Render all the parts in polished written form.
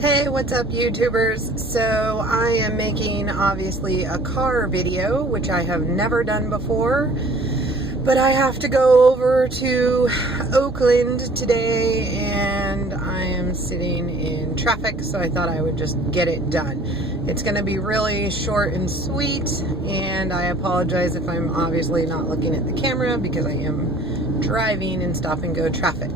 Hey, what's up YouTubers? So I am making obviously a car video, which I have never done before, but I have to go over to Oakland today and I am sitting in traffic, so I thought I would just get it done. It's going to be really short and sweet, and I apologize if I'm obviously not looking at the camera because I am driving in stop and go traffic.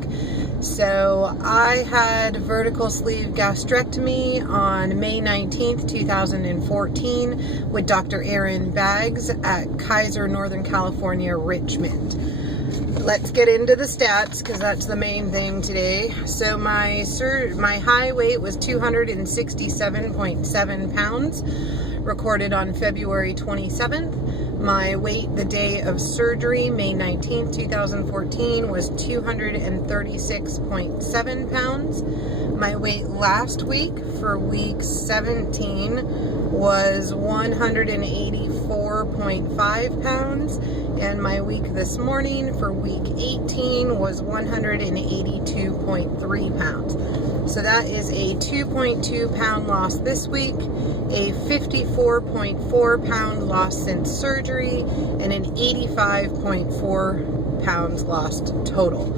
So I had vertical sleeve gastrectomy on May 19th, 2014 with Dr. Aaron Baggs at Kaiser Northern California, Richmond. Let's get into the stats because that's the main thing today. So my high weight was 267.7 pounds, recorded on February 27th. My weight the day of surgery, May 19th, 2014, was 236.7 pounds. My weight last week for week 17 was 184.5 pounds. And my week this morning for week 18 was 182.3 pounds. So that is a 2.2 pound loss this week, a 54.4 pound loss since surgery, and an 85.4 pounds lost total.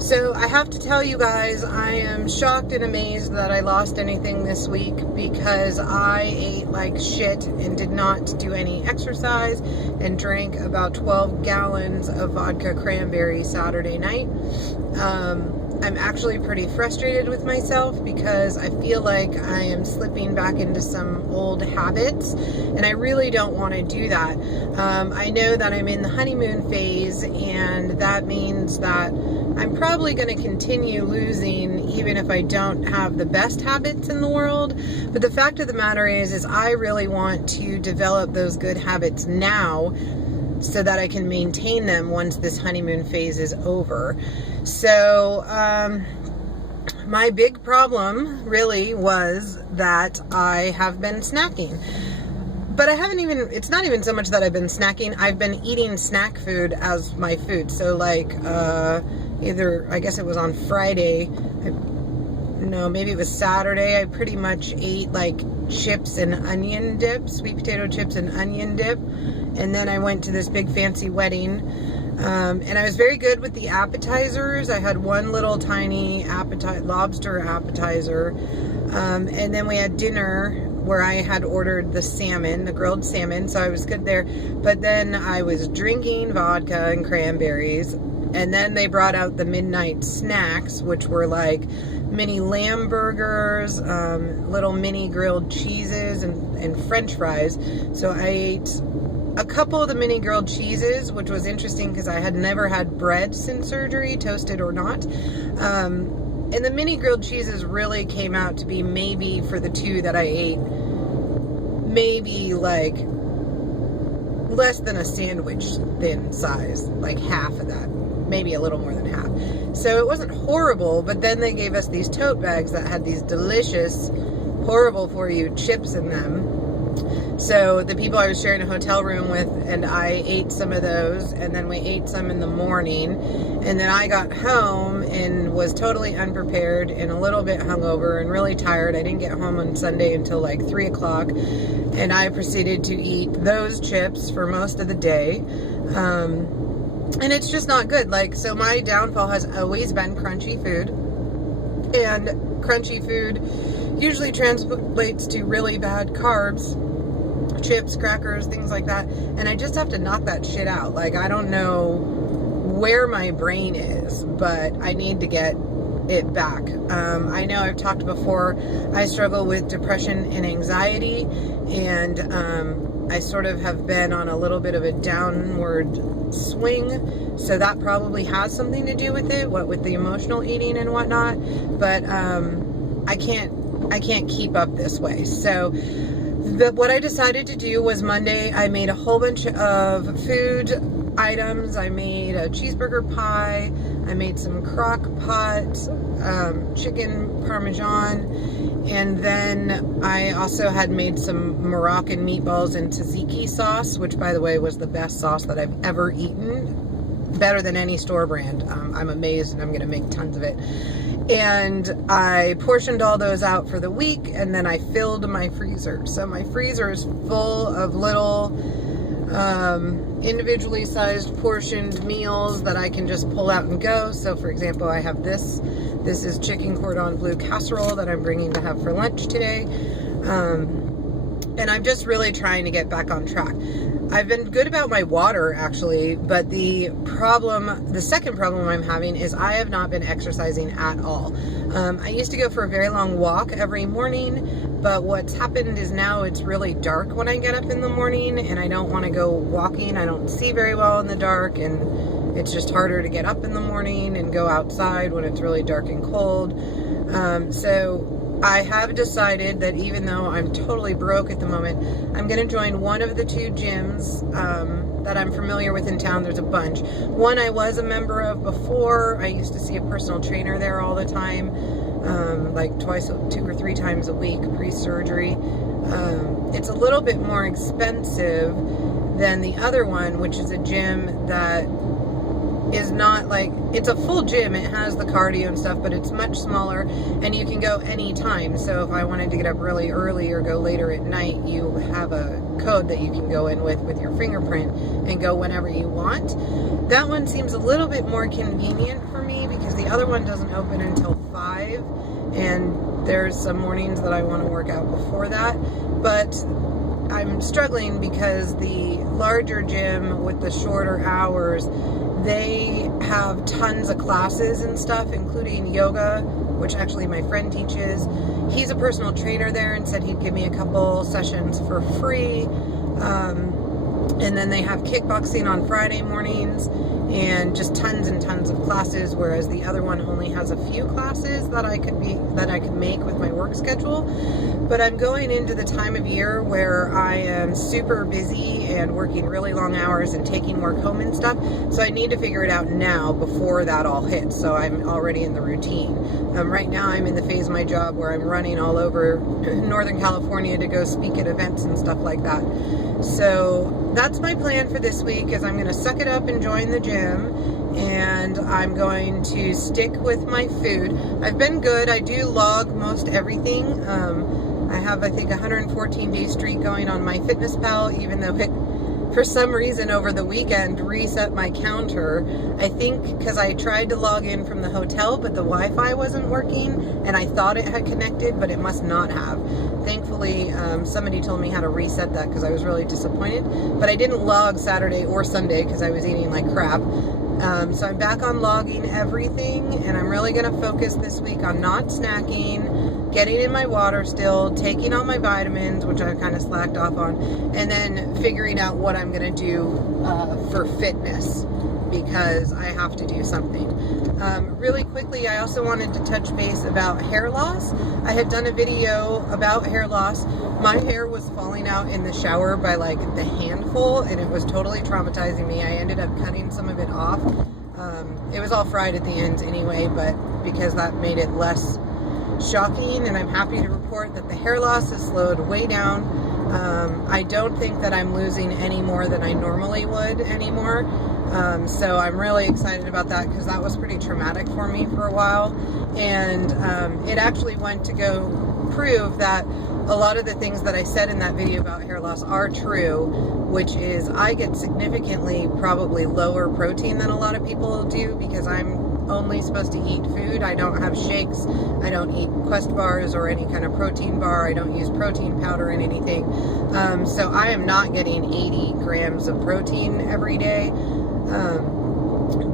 So I have to tell you guys, I am shocked and amazed that I lost anything this week because I ate like shit and did not do any exercise and drank about 12 gallons of vodka cranberry Saturday night. I'm actually pretty frustrated with myself because I feel like I am slipping back into some old habits, and I really don't want to do that. I know that I'm in the honeymoon phase, and that means that I'm probably going to continue losing even if I don't have the best habits in the world. But the fact of the matter is I really want to develop those good habits now so that I can maintain them once this honeymoon phase is over. So my big problem really was that I have been snacking. But it's not even so much that I've been snacking, I've been eating snack food as my food. So like either, I guess it was on Friday, maybe it was Saturday, I pretty much ate like chips and onion dip, sweet potato chips and onion dip. And then I went to this big fancy wedding, and I was very good with the appetizers. I had one little tiny lobster appetizer, and then we had dinner where I had ordered the grilled salmon, so I was good there. But then I was drinking vodka and cranberries, and then they brought out the midnight snacks, which were like mini lamb burgers, little mini grilled cheeses, and french fries. So I ate a couple of the mini grilled cheeses, which was interesting because I had never had bread since surgery, toasted or not. And the mini grilled cheeses really came out to be, maybe for the two that I ate, maybe like less than a sandwich thin size, like half of that, maybe a little more than half. So it wasn't horrible, but then they gave us these tote bags that had these delicious, horrible for you chips in them. So the people I was sharing a hotel room with and I ate some of those, and then we ate some in the morning, and then I got home and was totally unprepared and a little bit hungover and really tired. I didn't get home on Sunday until like 3 o'clock, and I proceeded to eat those chips for most of the day. And it's just not good. Like, so my downfall has always been crunchy food, and crunchy food usually translates to really bad carbs, chips, crackers, things like that. And I just have to knock that shit out. Like, I don't know where my brain is, but I need to get it back. I know I've talked before, I struggle with depression and anxiety, and I sort of have been on a little bit of a downward swing, so that probably has something to do with it, what with the emotional eating and whatnot. But I can't keep up this way. So what I decided to do was Monday I made a whole bunch of food items. I made a cheeseburger pie, I made some crock pot chicken parmesan, and then I also had made some Moroccan meatballs in tzatziki sauce, which by the way was the best sauce that I've ever eaten, better than any store brand. I'm amazed, and I'm gonna make tons of it. And I portioned all those out for the week, and then I filled my freezer. So my freezer is full of little individually sized portioned meals that I can just pull out and go. So for example, I have this is chicken cordon bleu casserole that I'm bringing to have for lunch today. And I'm just really trying to get back on track. I've been good about my water actually, but the second problem I'm having is I have not been exercising at all. I used to go for a very long walk every morning, but what's happened is now it's really dark when I get up in the morning, and I don't want to go walking. I don't see very well in the dark, and it's just harder to get up in the morning and go outside when it's really dark and cold. So I have decided that even though I'm totally broke at the moment, I'm going to join one of the two gyms that I'm familiar with in town. There's a bunch. One I was a member of before. I used to see a personal trainer there all the time, like 2 or 3 times a week pre-surgery. It's a little bit more expensive than the other one, which is a gym that is not like, it's a full gym. It has the cardio and stuff, but it's much smaller, and you can go anytime. So if I wanted to get up really early or go later at night, you have a code that you can go in with your fingerprint and go whenever you want. That one seems a little bit more convenient for me because the other one doesn't open until 5, and there's some mornings that I want to work out before that. But I'm struggling because the larger gym with the shorter hours, they have tons of classes and stuff, including yoga, which actually my friend teaches. He's a personal trainer there and said he'd give me a couple sessions for free. And then they have kickboxing on Friday mornings and just tons and tons of classes, whereas the other one only has a few classes that I could make with my work schedule. But I'm going into the time of year where I am super busy and working really long hours and taking work home and stuff. So I need to figure it out now before that all hits, so I'm already in the routine. Right now I'm in the phase of my job where I'm running all over Northern California to go speak at events and stuff like that. So that's my plan for this week, is I'm going to suck it up and join the gym, and I'm going to stick with my food. I've been good. I do log most everything. I have, I think, a 114-day streak going on MyFitnessPal, even though it, for some reason over the weekend, reset my counter. I think because I tried to log in from the hotel, but the Wi-Fi wasn't working, and I thought it had connected, but it must not have. Thankfully, somebody told me how to reset that because I was really disappointed. But I didn't log Saturday or Sunday because I was eating like crap. So I'm back on logging everything, and I'm really going to focus this week on not snacking, getting in my water still, taking all my vitamins, which I kind of slacked off on, and then figuring out what I'm going to do for fitness, because I have to do something. Really quickly, I also wanted to touch base about hair loss. I had done a video about hair loss. My hair was falling out in the shower by like the handful, and it was totally traumatizing me. I ended up cutting some of it off. It was all fried at the ends anyway, but because that made it less shocking, and I'm happy to report that the hair loss has slowed way down. I don't think that I'm losing any more than I normally would anymore. So I'm really excited about that, because that was pretty traumatic for me for a while. And it actually went to go prove that a lot of the things that I said in that video about hair loss are true, which is I get significantly probably lower protein than a lot of people do, because I'm only supposed to eat food. I don't have shakes. I don't eat Quest bars or any kind of protein bar. I don't use protein powder in anything. So I am not getting 80 grams of protein every day.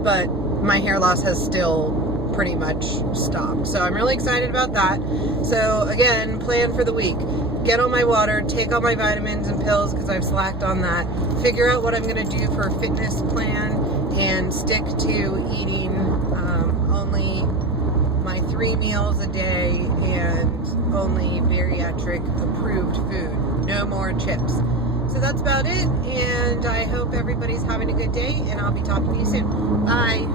But my hair loss has still pretty much stopped. So I'm really excited about that. So again, plan for the week. Get on my water, take all my vitamins and pills because I've slacked on that. Figure out what I'm going to do for a fitness plan, and stick to eating only my 3 meals a day and only bariatric approved food. No more chips. So that's about it, and I hope everybody's having a good day, and I'll be talking to you soon. Bye.